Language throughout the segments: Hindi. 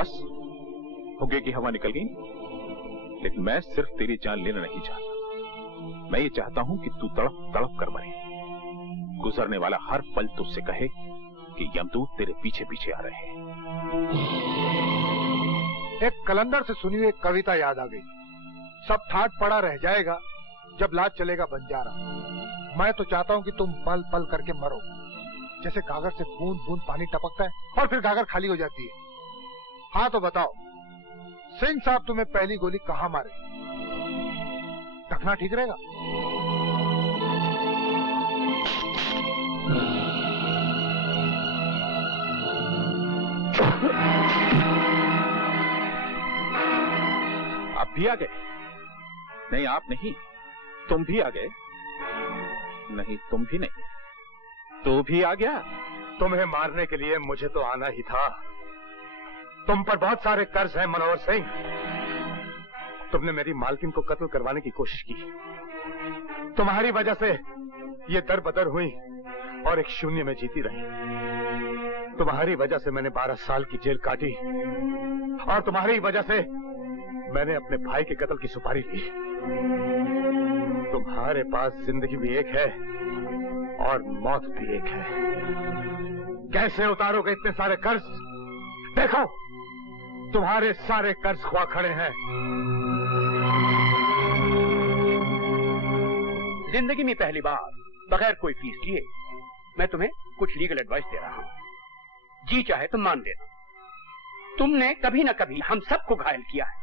बस हुक्के की हवा निकल गई। लेकिन मैं सिर्फ तेरी जान लेना नहीं चाहता, मैं ये चाहता हूं कि तू तड़प तड़प कर मरे। गुजरने वाला हर पल तुझसे कहे कि यमदूत तेरे पीछे पीछे आ रहे हैं। एक कलंदर से सुनी हुई एक कविता याद आ गई। सब ठाट पड़ा रह जाएगा जब लाज चलेगा बंजारा। मैं तो चाहता हूं कि तुम पल पल करके मरो, जैसे गागर से बूंद बूंद पानी टपकता है और फिर गागर खाली हो जाती है। हाँ तो बताओ, सिंह साहब तुम्हें पहली गोली कहां मारे? रखना ठीक रहेगा। आप भी आ गए? नहीं आप नहीं, तुम भी आ गए। नहीं तुम भी नहीं, तू भी आ गया। तुम्हें मारने के लिए मुझे तो आना ही था। तुम पर बहुत सारे कर्ज हैं मनोहर सिंह। तुमने मेरी मालकिन को कत्ल करवाने की कोशिश की। तुम्हारी वजह से ये दर बदर हुई और एक शून्य में जीती रही। तुम्हारी वजह से मैंने 12 साल की जेल काटी और तुम्हारी वजह से मैंने अपने भाई के कत्ल की सुपारी ली। तुम्हारे पास जिंदगी भी एक है और मौत भी एक है। कैसे उतारोगे इतने सारे कर्ज? देखो तुम्हारे सारे कर्ज खुआ खड़े हैं। जिंदगी में पहली बार बगैर कोई फीस लिए मैं तुम्हें कुछ लीगल एडवाइस दे रहा हूं। जी चाहे तो मान लेना। तुमने कभी ना कभी हम सबको घायल किया है,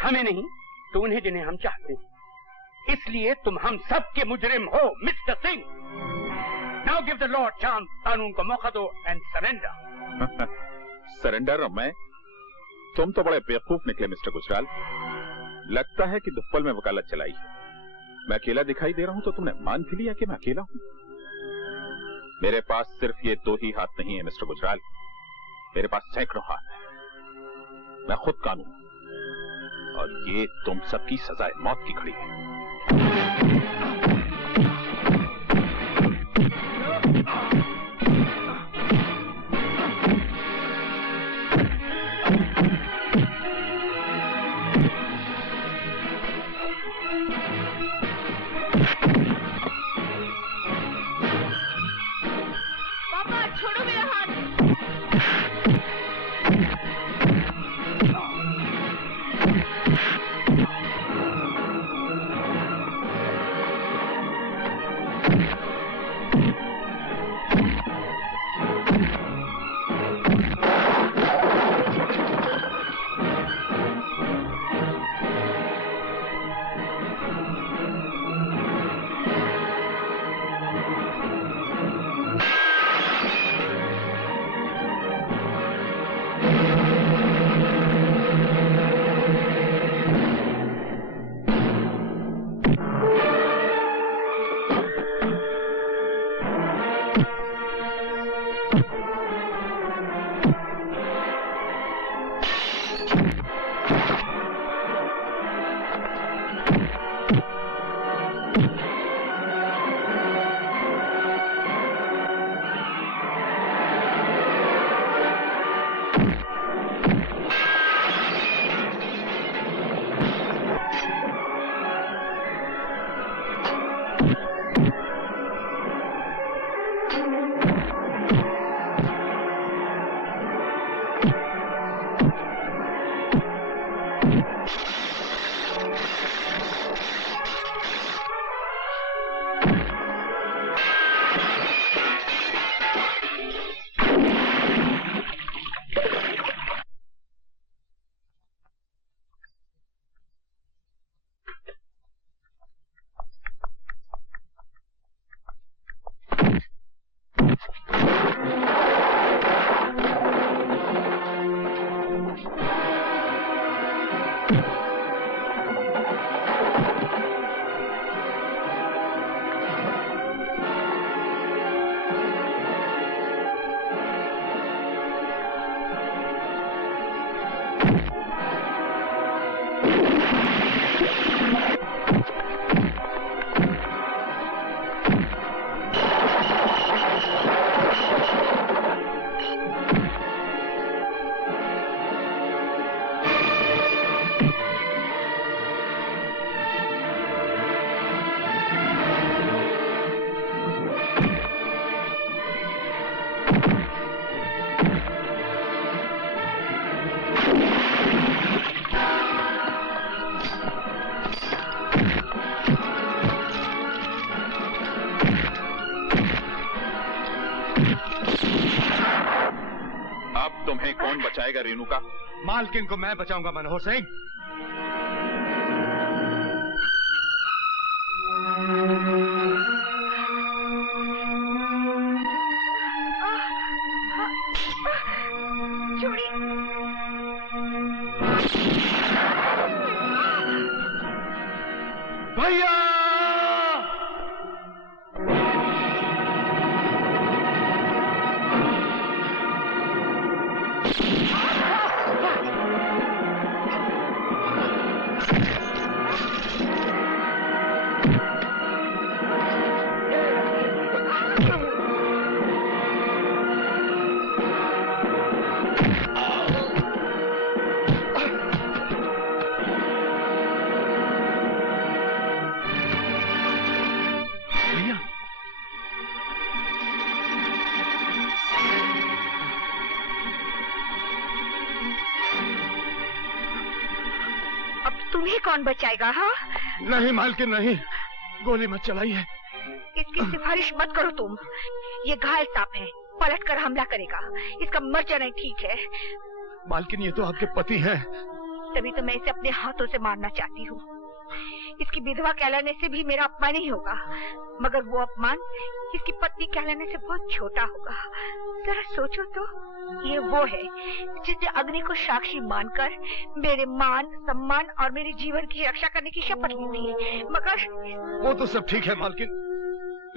हमें नहीं तो उन्हें जिन्हें हम चाहते हैं। इसलिए तुम हम सब के मुजरिम हो mister Singh. Now give the law chance, कानून को मौका दो एंड सरेंडर। सरेंडर? मैं? तुम तो बड़े बेवकूफ निकले मिस्टर गुजराल। लगता है कि दुप्पल में वकालत चलाई है। मैं अकेला दिखाई दे रहा हूं तो तुमने मान भी लिया कि मैं अकेला हूं। मेरे पास सिर्फ ये 2 ही हाथ नहीं है मिस्टर गुजराल, मेरे पास सैकड़ों हाथ है। मैं खुद कानून और ये तुम सबकी सजाए मौत की खड़ी है। पापा छोड़ो मेरा हाथ। तुम्हें कौन बचाएगा रेणु का? मालकिन को मैं बचाऊंगा मनोहर सिंह। भैया तुम्हें कौन बचाएगा? हाँ नहीं मालकिन नहीं, गोली मत चलाइए। इसकी सिफारिश मत करो तुम। ये घायल सांप है, पलट कर हमला करेगा। इसका मर जाना ठीक है। मालकिन ये तो आपके पति हैं। तभी तो मैं इसे अपने हाथों से मारना चाहती हूँ। इसकी विधवा कहलाने से भी मेरा अपमान ही होगा, मगर वो अपमान इसकी पत्नी कहलाने से बहुत छोटा होगा। जरा सोचो तो, ये वो है जिसने अग्नि को साक्षी मानकर मेरे मान सम्मान और मेरे जीवन की रक्षा करने की शपथ ली थी। मगर वो तो सब ठीक है मालकिन,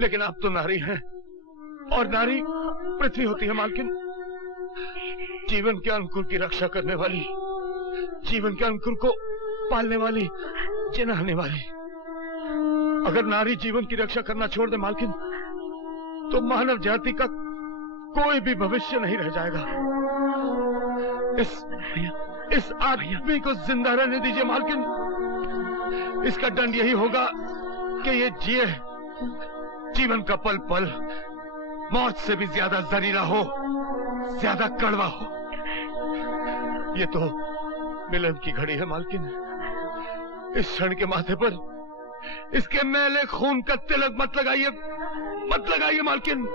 लेकिन आप तो नारी हैं और नारी पृथ्वी होती है मालकिन। जीवन के अंकुर की रक्षा करने वाली, जीवन के अंकुर को पालने वाली, जिनाने वाली। अगर नारी जीवन की रक्षा करना छोड़ दे मालकिन, तो मानव जाति का कोई भी भविष्य नहीं रह जाएगा। इस आदमी को जिंदा रहने दीजिए मालकिन। इसका दंड यही होगा कि ये जिए, जीवन का पल पल मौत से भी ज्यादा जहरीला हो, ज्यादा कड़वा हो। ये तो मिलन की घड़ी है मालकिन। इस क्षण के माथे पर इसके मैले खून का तिलक मत लगाइए, मत लगाइए मालकिन।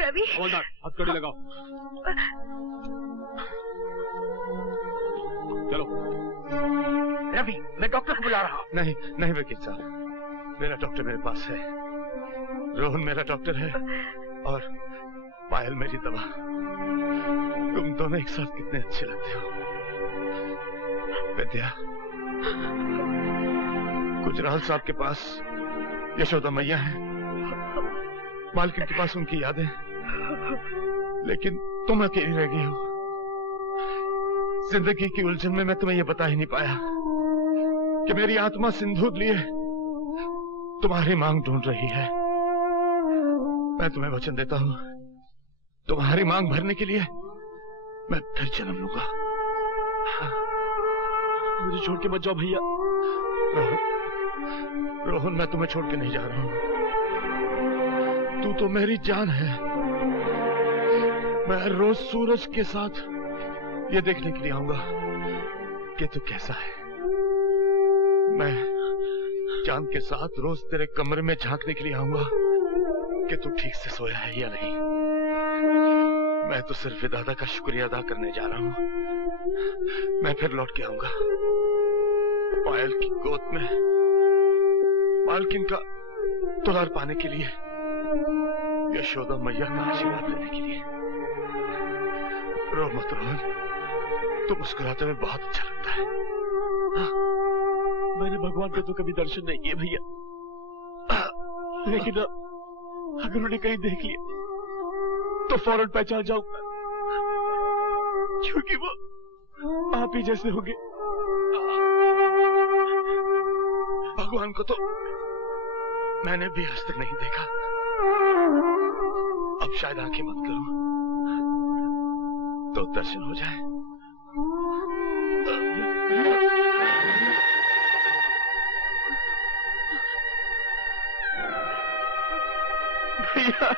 रवि, हथकड़ी लगाओ। चलो रवि, मैं डॉक्टर को बुला रहा हूँ। नहीं नहीं वकील साहब, मेरा डॉक्टर मेरे पास है। रोहन मेरा डॉक्टर है और पायल मेरी दवा। तुम दोनों एक साथ कितने अच्छे लगते हो। विद्या, गुजराल साहब के पास यशोदा मैया है, मालकिन के पास उनकी यादें, लेकिन तुम अकेली रह गई हो। जिंदगी की उलझन में मैं तुम्हें यह बता ही नहीं पाया कि मेरी आत्मा सिंदूर लिए तुम्हारी मांग ढूंढ रही है। मैं तुम्हें वचन देता हूं, तुम्हारी मांग भरने के लिए मैं फिर जन्म लूंगा। मुझे छोड़ के मत जाओ भैया। रोहन, मैं तुम्हें छोड़ के नहीं जा रहा हूं। तू तो मेरी जान है। मैं रोज सूरज के साथ ये देखने के लिए आऊंगा कि तू कैसा है। मैं चांद के साथ रोज तेरे कमरे में झांकने के लिए आऊंगा कि तू ठीक से सोया है या नहीं। मैं तो सिर्फ दादा का शुक्रिया अदा करने जा रहा हूं। मैं फिर लौट के आऊंगा पायल की गोद में मालकिन का दुलार पाने के लिए, यशोदा मैया का आशीर्वाद लेने के लिए। रो मत रोहन, तो मुस्कुराते हुए बहुत अच्छा लगता है। मैंने भगवान का तो कभी दर्शन नहीं किए भैया, लेकिन अगर उन्हें कहीं देख लिया तो फौरन पहचान जाऊंगा, क्योंकि वो आप ही जैसे होंगे। भगवान को तो मैंने भी आज तक नहीं देखा। अब शायद आंखें बंद करूं तो दर्शन हो जाए। भैया